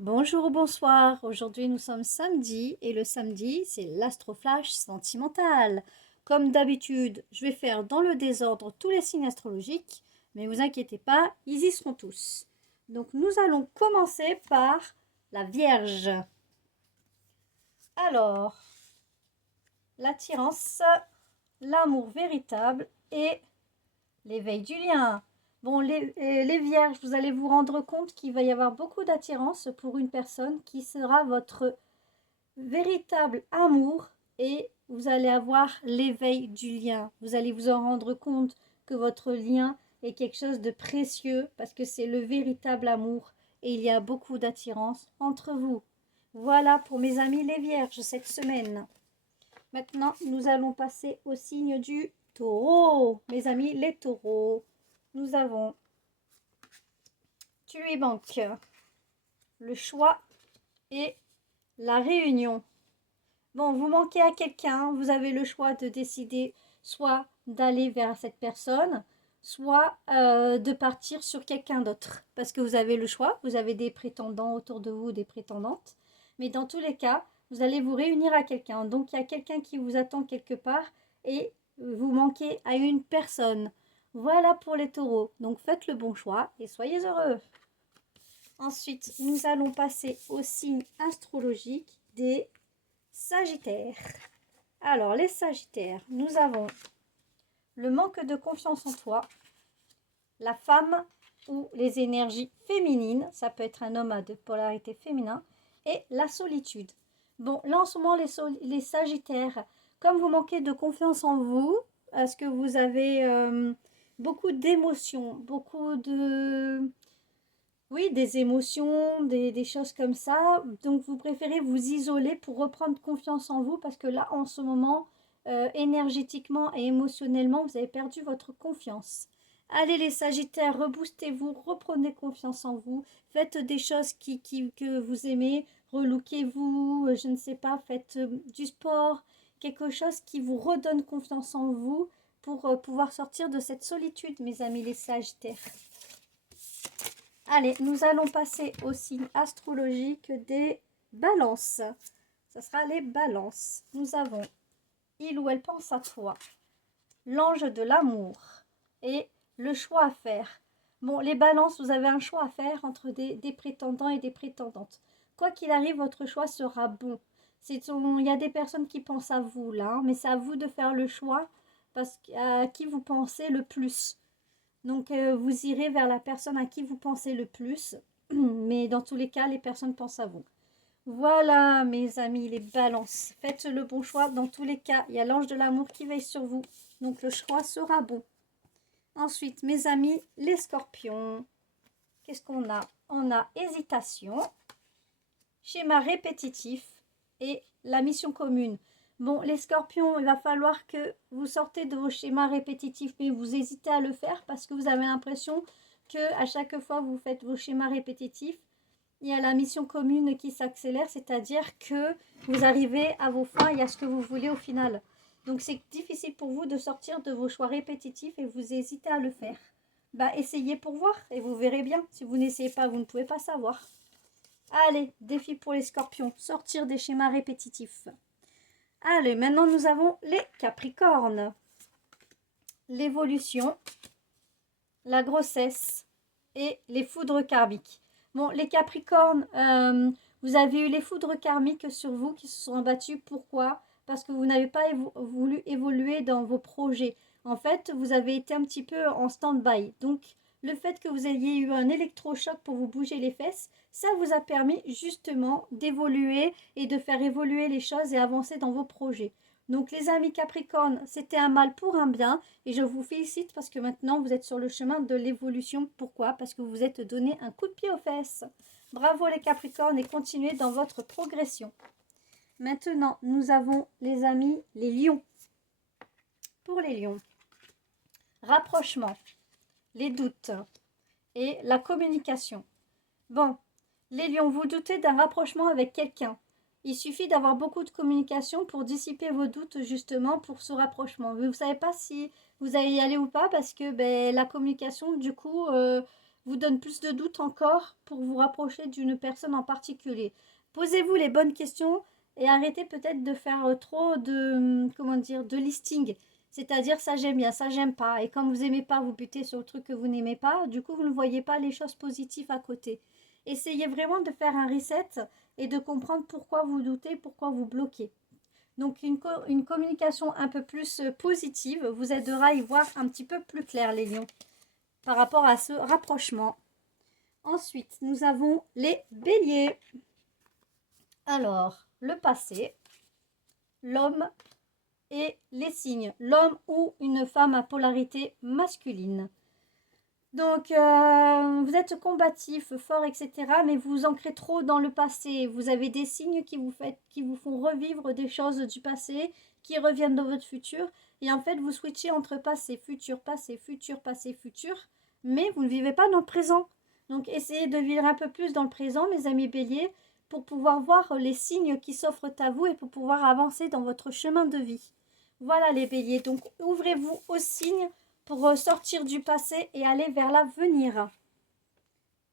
Bonjour ou bonsoir, aujourd'hui nous sommes samedi et le samedi c'est l'astroflash sentimental. Comme d'habitude, je vais faire dans le désordre tous les signes astrologiques, mais vous inquiétez pas, ils y seront tous. Donc nous allons commencer par la Vierge. Alors, l'attirance, l'amour véritable et l'éveil du lien. Bon, les vierges, vous allez vous rendre compte qu'il va y avoir beaucoup d'attirance pour une personne qui sera votre véritable amour et vous allez avoir l'éveil du lien. Vous allez vous en rendre compte que votre lien est quelque chose de précieux parce que c'est le véritable amour et il y a beaucoup d'attirance entre vous. Voilà pour mes amis les vierges cette semaine. Maintenant, nous allons passer au signe du taureau. Mes amis les taureaux, nous avons tu lui manques le choix et la réunion. Bon, vous manquez à quelqu'un, vous avez le choix de décider soit d'aller vers cette personne, soit de partir sur quelqu'un d'autre. Parce que vous avez le choix, vous avez des prétendants autour de vous, des prétendantes. Mais dans tous les cas, vous allez vous réunir à quelqu'un. Donc il y a quelqu'un qui vous attend quelque part et vous manquez à une personne. Voilà pour les taureaux. Donc faites le bon choix et soyez heureux. Ensuite, nous allons passer au signe astrologique des Sagittaires. Alors, les Sagittaires, nous avons le manque de confiance en toi, la femme ou les énergies féminines, ça peut être un homme à de polarité féminin, et la solitude. Bon, là en ce moment, les Sagittaires, comme vous manquez de confiance en vous, est-ce que vous avez beaucoup d'émotions, beaucoup de oui, des émotions, des choses comme ça. Donc, vous préférez vous isoler pour reprendre confiance en vous parce que là, en ce moment, énergétiquement et émotionnellement, vous avez perdu votre confiance. Allez les Sagittaires, reboostez-vous, reprenez confiance en vous, faites des choses que vous aimez, relookez-vous, je ne sais pas, faites du sport, quelque chose qui vous redonne confiance en vous pour pouvoir sortir de cette solitude, mes amis les Sagittaires. Allez, nous allons passer au signe astrologique des balances. Ce sera les balances. Nous avons il ou elle pense à toi, l'ange de l'amour et le choix à faire. Bon, les balances, vous avez un choix à faire entre des prétendants et des prétendantes. Quoi qu'il arrive, votre choix sera bon. Il y a des personnes qui pensent à vous là, hein, mais c'est à vous de faire le choix parce à qui vous pensez le plus. Donc, vous irez vers la personne à qui vous pensez le plus. Mais dans tous les cas, les personnes pensent à vous. Voilà, mes amis, les balances. Faites le bon choix. Dans tous les cas, il y a l'ange de l'amour qui veille sur vous. Donc, le choix sera bon. Ensuite, mes amis, les scorpions. Qu'est-ce qu'on a? On a hésitation, schéma répétitif et la mission commune. Bon, les scorpions, il va falloir que vous sortez de vos schémas répétitifs, mais vous hésitez à le faire parce que vous avez l'impression que à chaque fois que vous faites vos schémas répétitifs, il y a la mission commune qui s'accélère, c'est-à-dire que vous arrivez à vos fins et à ce que vous voulez au final. Donc c'est difficile pour vous de sortir de vos choix répétitifs et vous hésitez à le faire. Bah essayez pour voir et vous verrez bien. Si vous n'essayez pas, vous ne pouvez pas savoir. Allez, défi pour les scorpions, sortir des schémas répétitifs. Allez, maintenant nous avons les capricornes. L'évolution, la grossesse et les foudres karmiques. Bon, les capricornes, vous avez eu les foudres karmiques sur vous qui se sont abattues. Pourquoi? Parce que vous n'avez pas voulu évoluer dans vos projets. En fait, vous avez été un petit peu en stand-by. Donc, le fait que vous ayez eu un électrochoc pour vous bouger les fesses, ça vous a permis justement d'évoluer et de faire évoluer les choses et avancer dans vos projets. Donc les amis Capricorne, c'était un mal pour un bien et je vous félicite parce que maintenant vous êtes sur le chemin de l'évolution. Pourquoi? Parce que vous vous êtes donné un coup de pied aux fesses. Bravo les Capricornes et continuez dans votre progression. Maintenant, nous avons les amis les lions. Pour les lions, rapprochement, les doutes et la communication. Bon, les lions, vous doutez d'un rapprochement avec quelqu'un. Il suffit d'avoir beaucoup de communication pour dissiper vos doutes justement pour ce rapprochement. Vous ne savez pas si vous allez y aller ou pas parce que la communication, du coup, vous donne plus de doutes encore pour vous rapprocher d'une personne en particulier. Posez-vous les bonnes questions et arrêtez peut-être de faire trop de, comment dire, de listing. C'est-à-dire ça j'aime bien, ça j'aime pas. Et comme vous aimez pas, vous butez sur le truc que vous n'aimez pas. Du coup, vous ne voyez pas les choses positives à côté. Essayez vraiment de faire un reset et de comprendre pourquoi vous doutez, pourquoi vous bloquez. Donc une communication un peu plus positive vous aidera à y voir un petit peu plus clair les lions par rapport à ce rapprochement. Ensuite, nous avons les béliers. Alors, le passé, l'homme et les signes. L'homme ou une femme à polarité masculine. Donc, vous êtes combatif, fort, etc. Mais vous vous ancrez trop dans le passé. Vous avez des signes qui vous font revivre des choses du passé, qui reviennent dans votre futur. Et en fait, vous switchez entre passé, futur, passé, futur, passé, futur. Mais vous ne vivez pas dans le présent. Donc, essayez de vivre un peu plus dans le présent, mes amis béliers, pour pouvoir voir les signes qui s'offrent à vous et pour pouvoir avancer dans votre chemin de vie. Voilà les béliers. Donc, ouvrez-vous aux signes pour sortir du passé et aller vers l'avenir.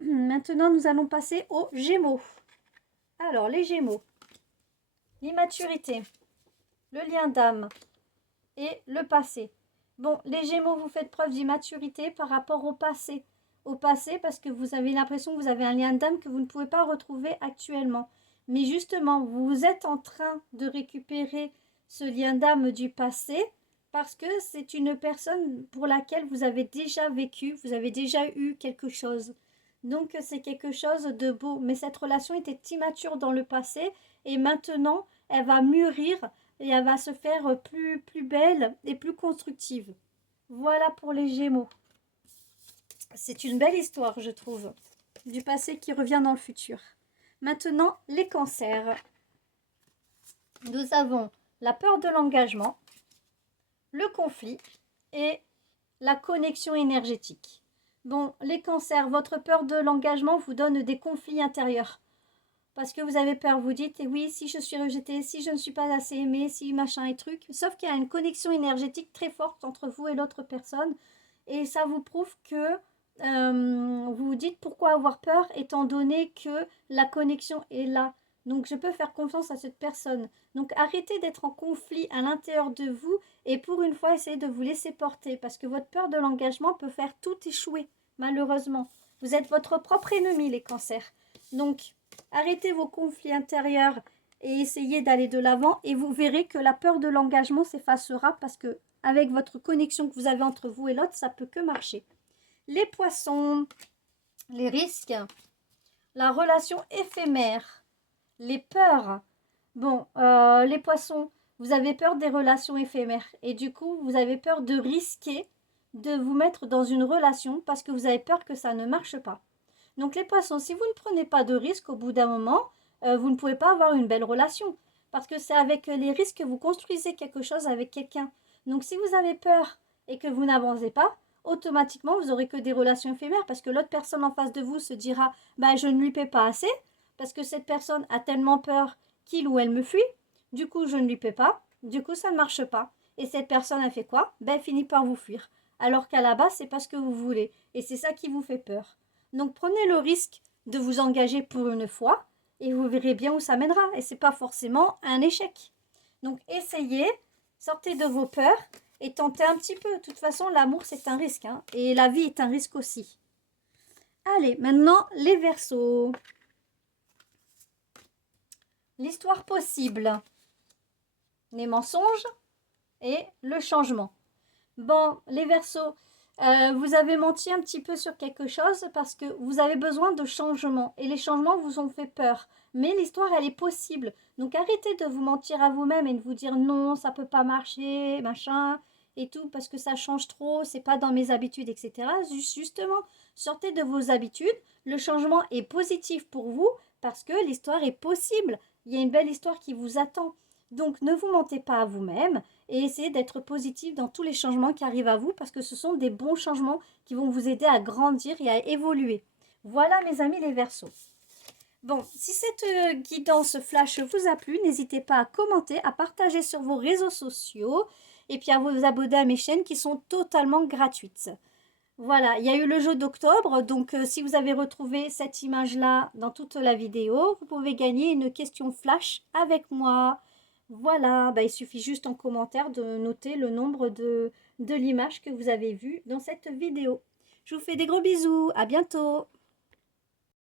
Maintenant, nous allons passer aux Gémeaux. Alors, les Gémeaux, l'immaturité, le lien d'âme et le passé. Bon, les Gémeaux, vous faites preuve d'immaturité par rapport au passé. Au passé, parce que vous avez l'impression que vous avez un lien d'âme que vous ne pouvez pas retrouver actuellement. Mais justement, vous êtes en train de récupérer ce lien d'âme du passé parce que c'est une personne pour laquelle vous avez déjà vécu, vous avez déjà eu quelque chose. Donc c'est quelque chose de beau. Mais cette relation était immature dans le passé et maintenant elle va mûrir et elle va se faire plus belle et plus constructive. Voilà pour les Gémeaux. C'est une belle histoire, je trouve, du passé qui revient dans le futur. Maintenant, les cancers. Nous avons la peur de l'engagement, le conflit et la connexion énergétique. Bon, les cancers, votre peur de l'engagement vous donne des conflits intérieurs. Parce que vous avez peur, vous dites, et oui, si je suis rejetée, si je ne suis pas assez aimée, si machin et truc. Sauf qu'il y a une connexion énergétique très forte entre vous et l'autre personne. Et ça vous prouve que vous vous dites pourquoi avoir peur étant donné que la connexion est là. Donc je peux faire confiance à cette personne. Donc arrêtez d'être en conflit à l'intérieur de vous et pour une fois essayez de vous laisser porter parce que votre peur de l'engagement peut faire tout échouer, malheureusement. Vous êtes votre propre ennemi, les cancers. Donc arrêtez vos conflits intérieurs et essayez d'aller de l'avant et vous verrez que la peur de l'engagement s'effacera parce que avec votre connexion que vous avez entre vous et l'autre, ça peut que marcher. Les poissons, les risques, la relation éphémère, les peurs. Bon, les poissons, vous avez peur des relations éphémères et du coup, vous avez peur de risquer de vous mettre dans une relation parce que vous avez peur que ça ne marche pas. Donc les poissons, si vous ne prenez pas de risques au bout d'un moment, vous ne pouvez pas avoir une belle relation parce que c'est avec les risques que vous construisez quelque chose avec quelqu'un. Donc si vous avez peur et que vous n'avancez pas, automatiquement vous n'aurez que des relations éphémères parce que l'autre personne en face de vous se dira bah, je ne lui paie pas assez parce que cette personne a tellement peur qu'il ou elle me fuit, du coup je ne lui paie pas, du coup ça ne marche pas. Et cette personne a fait quoi? Ben, elle finit par vous fuir. Alors qu'à la base c'est pas ce que vous voulez et c'est ça qui vous fait peur. Donc prenez le risque de vous engager pour une fois et vous verrez bien où ça mènera et c'est pas forcément un échec. Donc essayez, sortez de vos peurs et tentez un petit peu. De toute façon, l'amour, c'est un risque. Hein, et la vie est un risque aussi. Allez, maintenant, les Verseaux. L'histoire possible. Les mensonges et le changement. Bon, les Verseaux, vous avez menti un petit peu sur quelque chose parce que vous avez besoin de changement. Et les changements vous ont fait peur. Mais l'histoire, elle est possible. Donc arrêtez de vous mentir à vous-même et de vous dire non, ça peut pas marcher, machin et tout parce que ça change trop, c'est pas dans mes habitudes, etc. Justement, sortez de vos habitudes. Le changement est positif pour vous parce que l'histoire est possible. Il y a une belle histoire qui vous attend. Donc ne vous mentez pas à vous-même et essayez d'être positif dans tous les changements qui arrivent à vous parce que ce sont des bons changements qui vont vous aider à grandir et à évoluer. Voilà mes amis les Verseaux. Bon, si cette guidance flash vous a plu, n'hésitez pas à commenter, à partager sur vos réseaux sociaux et puis à vous abonner à mes chaînes qui sont totalement gratuites. Voilà, il y a eu le jeu d'octobre, donc si vous avez retrouvé cette image-là dans toute la vidéo, vous pouvez gagner une question flash avec moi. Voilà, bah, il suffit juste en commentaire de noter le nombre de l'image que vous avez vue dans cette vidéo. Je vous fais des gros bisous, à bientôt.